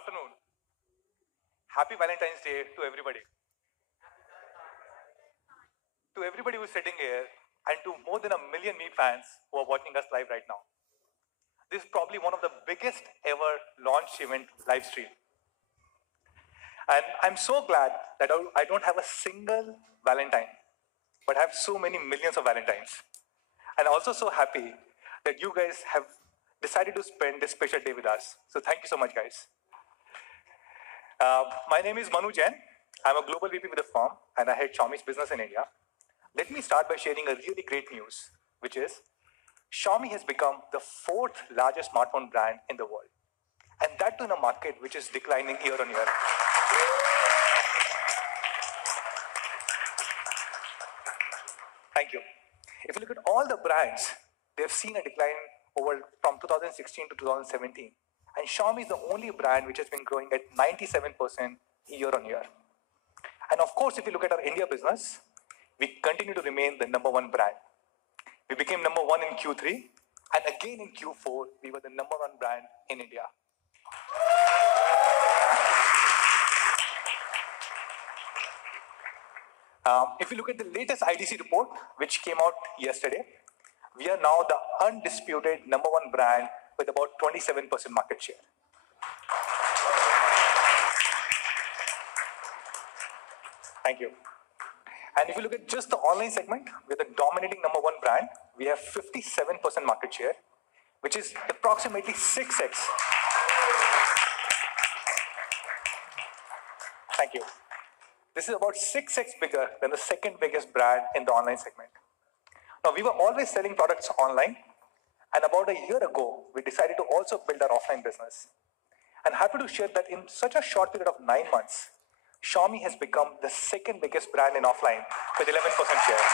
afternoon. Happy Valentine's Day to everybody. To everybody who's sitting here and to more than 1 million Me fans who are watching us live right now. This is probably one of the biggest ever launch event live stream. And I'm so glad that I don't have a single Valentine, but I have so many millions of Valentines. And also so happy that you guys have decided to spend this special day with us. So thank you so much, guys. My name is Manu Jain. I'm a global VP with the firm, and I head Xiaomi's business in India. Let me start by sharing a really great news, which is Xiaomi has become the 4th largest smartphone brand in the world. And that too in a market which is declining year on year. Thank you. If you look at all the brands, they've seen a decline from 2016 to 2017. And Xiaomi is the only brand which has been growing at 97% year on year. And of course, if you look at our India business, we continue to remain the #1 brand. We became #1 in Q3, and again in Q4, we were the #1 brand in India. If you look at the latest IDC report, which came out yesterday, we are now the undisputed #1 brand with about 27% market share. Thank you. And if you look at just the online segment, we're the dominating #1 brand. We have 57% market share, which is approximately 6x. Thank you. This is about 6x bigger than the second biggest brand in the online segment. Now, we were always selling products online, and about a year ago, we decided to also build our offline business. And happy to share that in such a short period of 9 months, Xiaomi has become the second biggest brand in offline with 11% share.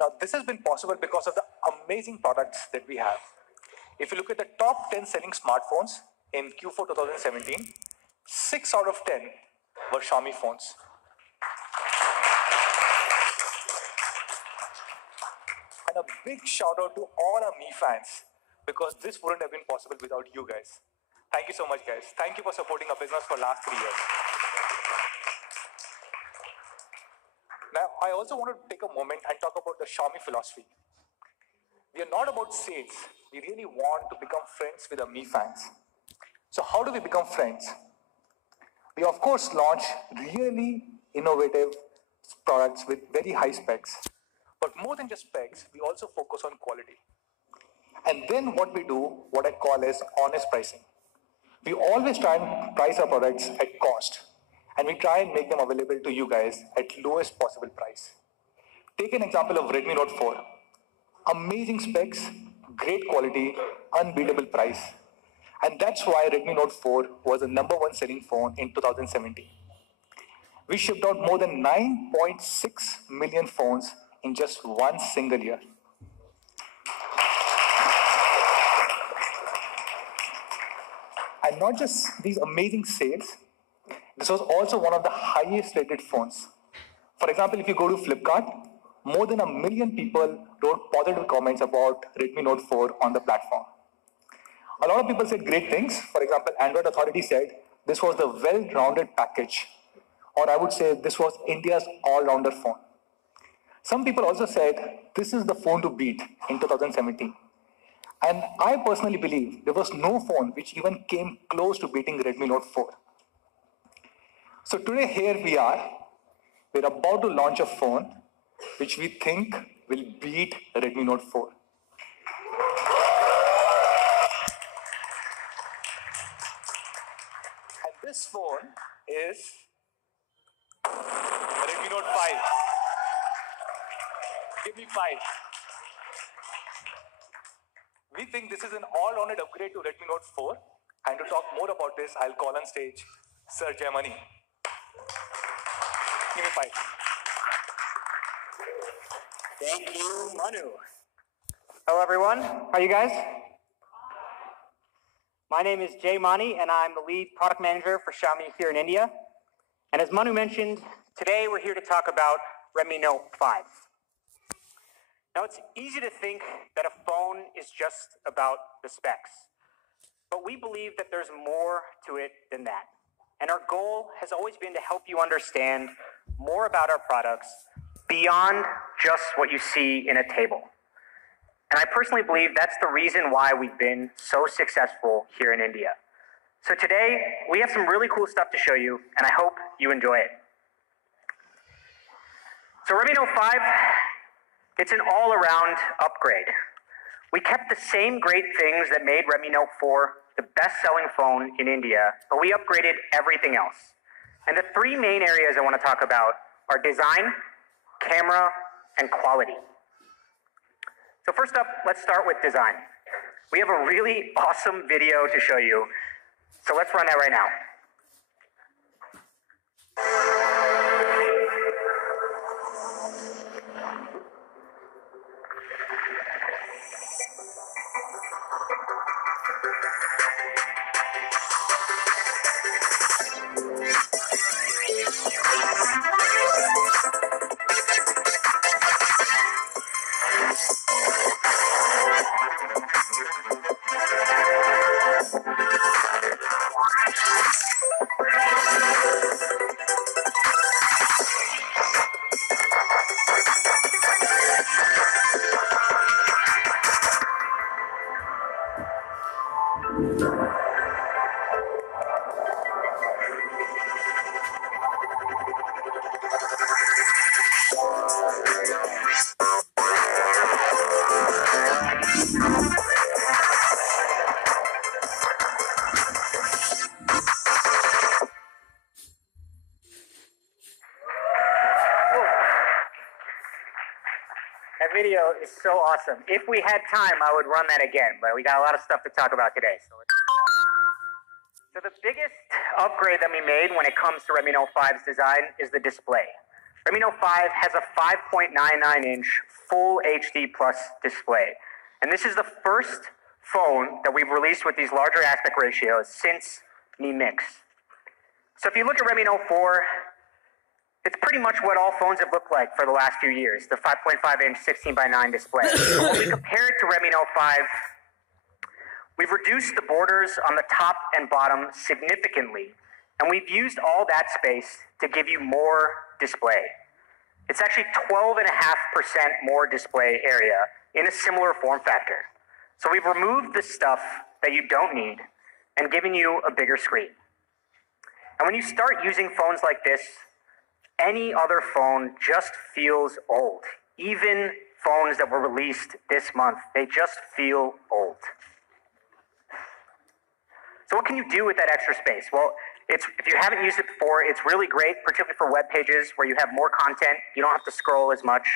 Now, this has been possible because of the amazing products that we have. If you look at the top 10 selling smartphones in Q4 2017, 6 out of 10 were Xiaomi phones. And a big shout out to all our Me fans, because this wouldn't have been possible without you guys. Thank you so much, guys. Thank you for supporting our business for the last 3 years. Now, I also want to take a moment and talk about the Xiaomi philosophy. We are not about sales. We really want to become friends with our Me fans. So how do we become friends? We, of course, launch really innovative products with very high specs. But more than just specs, we also focus on quality. And then what we do, what I call is honest pricing. We always try and price our products at cost. And we try and make them available to you guys at lowest possible price. Take an example of Redmi Note 4. Amazing specs, great quality, unbeatable price. And that's why Redmi Note 4 was the #1 selling phone in 2017. We shipped out more than 9.6 million phones in just one single year. And not just these amazing sales, this was also one of the highest rated phones. For example, if you go to Flipkart, more than 1 million people wrote positive comments about Redmi Note 4 on the platform. A lot of people said great things. For example, Android Authority said this was the well-rounded package, or I would say this was India's all-rounder phone. Some people also said this is the phone to beat in 2017. And I personally believe there was no phone which even came close to beating Redmi Note 4. So today here we are. We're about to launch a phone which we think will beat Redmi Note 4. And this phone is Redmi Note 5. Give me 5. We think this is an all-rounded upgrade to Redmi Note 4. And to talk more about this, I'll call on stage Sir Jay Mani. Give me 5. Thank you, Manu. Hello, everyone. How are you guys? My name is Jay Mani, and I'm the lead product manager for Xiaomi here in India. And as Manu mentioned, today we're here to talk about Redmi Note 5. Now, it's easy to think that a phone is just about the specs, but we believe that there's more to it than that. And our goal has always been to help you understand more about our products beyond just what you see in a table. And I personally believe that's the reason why we've been so successful here in India. So today, we have some really cool stuff to show you, and I hope you enjoy it. So Redmi Note 5, it's an all-around upgrade. We kept the same great things that made Redmi Note 4 the best-selling phone in India, but we upgraded everything else. And the three main areas I want to talk about are design, camera, and quality. So first up, let's start with design. We have a really awesome video to show you, so let's run that right now. That video is so awesome. If we had time, I would run that again, but we got a lot of stuff to talk about today. So the biggest upgrade that we made when it comes to Redmi Note 5's design is the display. Redmi Note 5 has a 5.99-inch full HD plus display. And this is the first phone that we've released with these larger aspect ratios since Mi Mix. So if you look at Redmi Note 4, it's pretty much what all phones have looked like for the last few years, the 5.5-inch 16:9 display. But when we compare it to Redmi Note 5, we've reduced the borders on the top and bottom significantly, and we've used all that space to give you more display. It's actually 12.5% more display area in a similar form factor. So we've removed the stuff that you don't need and given you a bigger screen. And when you start using phones like this, any other phone just feels old. Even phones that were released this month, they just feel old. So what can you do with that extra space? Well, if you haven't used it before, it's really great, particularly for web pages where you have more content. You don't have to scroll as much.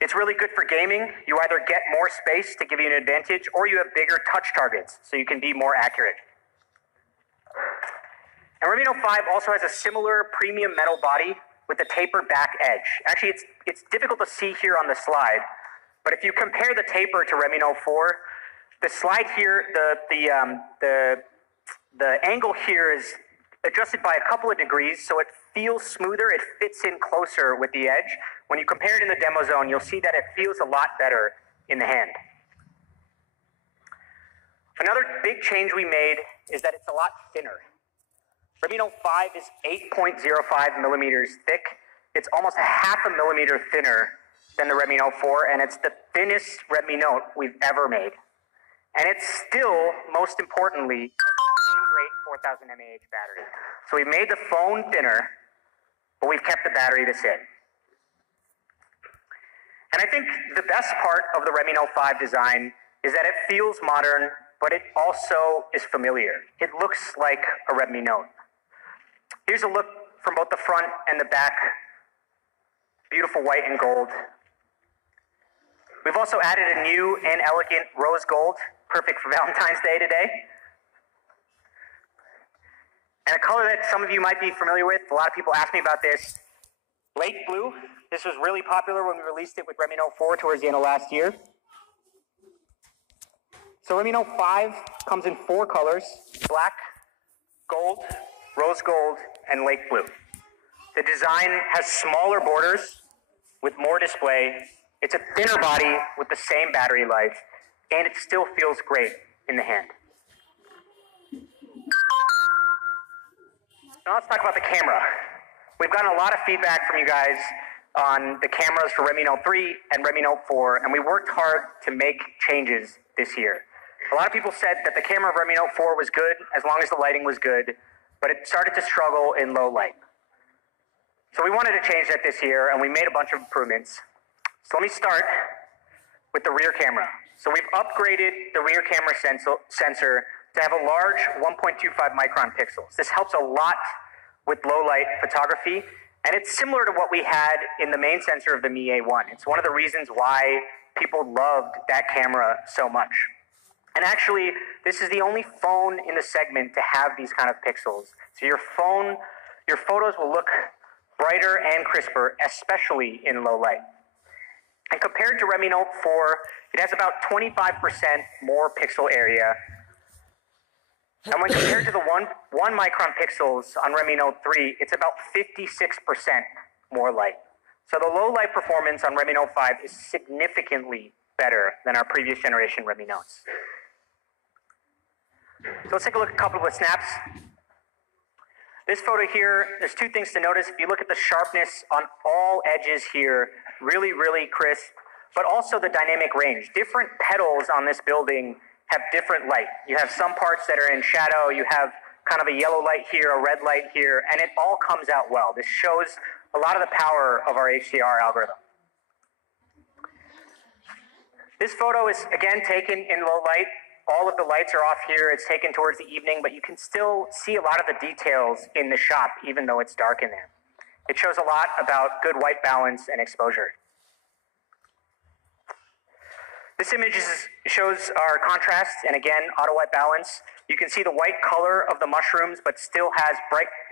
It's really good for gaming. You either get more space to give you an advantage, or you have bigger touch targets, so you can be more accurate. And Redmi Note 5 also has a similar premium metal body with a tapered back edge. Actually, it's difficult to see here on the slide, but if you compare the taper to Redmi Note 4, the slide here, the angle here is adjusted by a couple of degrees, so it feels smoother, it fits in closer with the edge. When you compare it in the demo zone, you'll see that it feels a lot better in the hand. Another big change we made is that it's a lot thinner. Redmi Note 5 is 8.05 millimeters thick. It's almost half a millimeter thinner than the Redmi Note 4, and it's the thinnest Redmi Note we've ever made. And it's still, most importantly, the same great 4000 mAh battery. So we've made the phone thinner, but we've kept the battery the same. And I think the best part of the Redmi Note 5 design is that it feels modern, but it also is familiar. It looks like a Redmi Note. Here's a look from both the front and the back. Beautiful white and gold. We've also added a new and elegant rose gold, perfect for Valentine's Day today. And a color that some of you might be familiar with, a lot of people ask me about this, Lake Blue. This was really popular when we released it with Redmi Note 4 towards the end of last year. So Redmi Note 5 comes in 4 colors: black, gold, rose gold, and lake blue. The design has smaller borders with more display, It's a thinner body with the same battery life, and it still feels great in the hand. Now let's talk about the camera. We've gotten a lot of feedback from you guys on the cameras for Redmi Note 3 and Redmi Note 4, and we worked hard to make changes this year. A lot of people said that the camera of Redmi Note 4 was good as long as the lighting was good, but it started to struggle in low light. So we wanted to change that this year, and we made a bunch of improvements. So let me start with the rear camera. So we've upgraded the rear camera sensor to have a large 1.25 micron pixels. This helps a lot with low light photography, and it's similar to what we had in the main sensor of the Mi A1. It's one of the reasons why people loved that camera so much. And actually, this is the only phone in the segment to have these kind of pixels. So your photos will look brighter and crisper, especially in low light. And compared to Redmi Note 4, it has about 25% more pixel area. And when compared to the one micron pixels on Redmi Note 3, it's about 56% more light. So the low light performance on Redmi Note 5 is significantly better than our previous generation Redmi Notes. So let's take a look at a couple of the snaps. This photo here, there's two things to notice. If you look at the sharpness on all edges here, really, really crisp, but also the dynamic range. Different petals on this building have different light. You have some parts that are in shadow, you have kind of a yellow light here, a red light here, and it all comes out well. This shows a lot of the power of our HDR algorithm. This photo is, again, taken in low light. All of the lights are off here. It's taken towards the evening, but you can still see a lot of the details in the shop, even though it's dark in there. It shows a lot about good white balance and exposure. This image shows our contrast, and again, auto white balance. You can see the white color of the mushrooms, but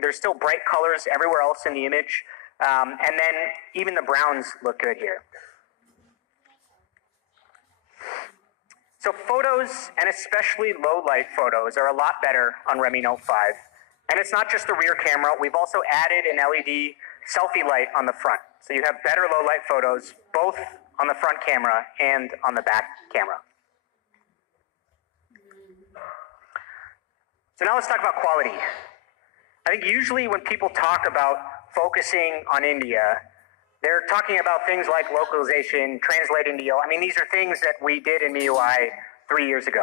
there's still bright colors everywhere else in the image. And then even the browns look good here. So photos, and especially low light photos, are a lot better on Redmi Note 5. And it's not just the rear camera. We've also added an LED selfie light on the front. So you have better low light photos, both on the front camera and on the back camera. So now let's talk about quality. I think usually when people talk about focusing on India, they're talking about things like localization, translating to I mean, these are things that we did in MIUI 3 years ago.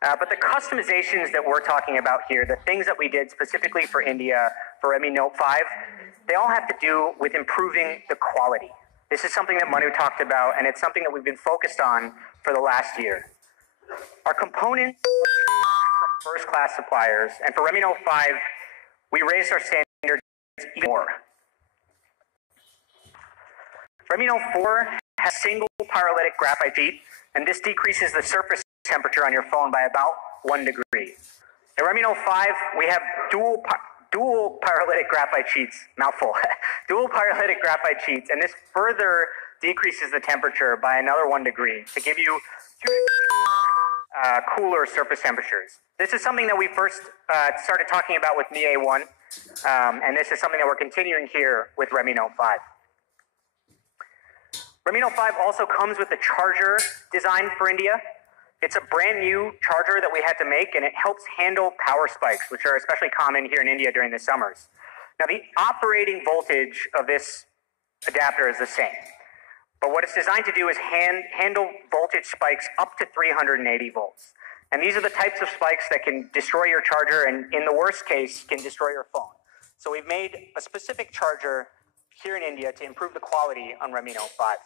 But the customizations that we're talking about here, the things that we did specifically for India, for Redmi Note 5, they all have to do with improving the quality. This is something that Manu talked about, and it's something that we've been focused on for the last year. Our components from first-class suppliers, and for Redmi Note 5, we raised our standards even more. Redmi Note 4 has single pyrolytic graphite sheet, and this decreases the surface temperature on your phone by about 1 degree. In Redmi Note 5, we have dual pyrolytic graphite sheets, mouthful, dual pyrolytic graphite sheets, and this further decreases the temperature by another 1 degree to give you cooler surface temperatures. This is something that we first started talking about with Mi A1, and this is something that we're continuing here with Redmi Note 5. Redmi Note 5 also comes with a charger designed for India. It's a brand new charger that we had to make, and it helps handle power spikes, which are especially common here in India during the summers. Now, the operating voltage of this adapter is the same, but what it's designed to do is handle voltage spikes up to 380 volts. And these are the types of spikes that can destroy your charger, and in the worst case, can destroy your phone. So we've made a specific charger here in India to improve the quality on Redmi Note 5.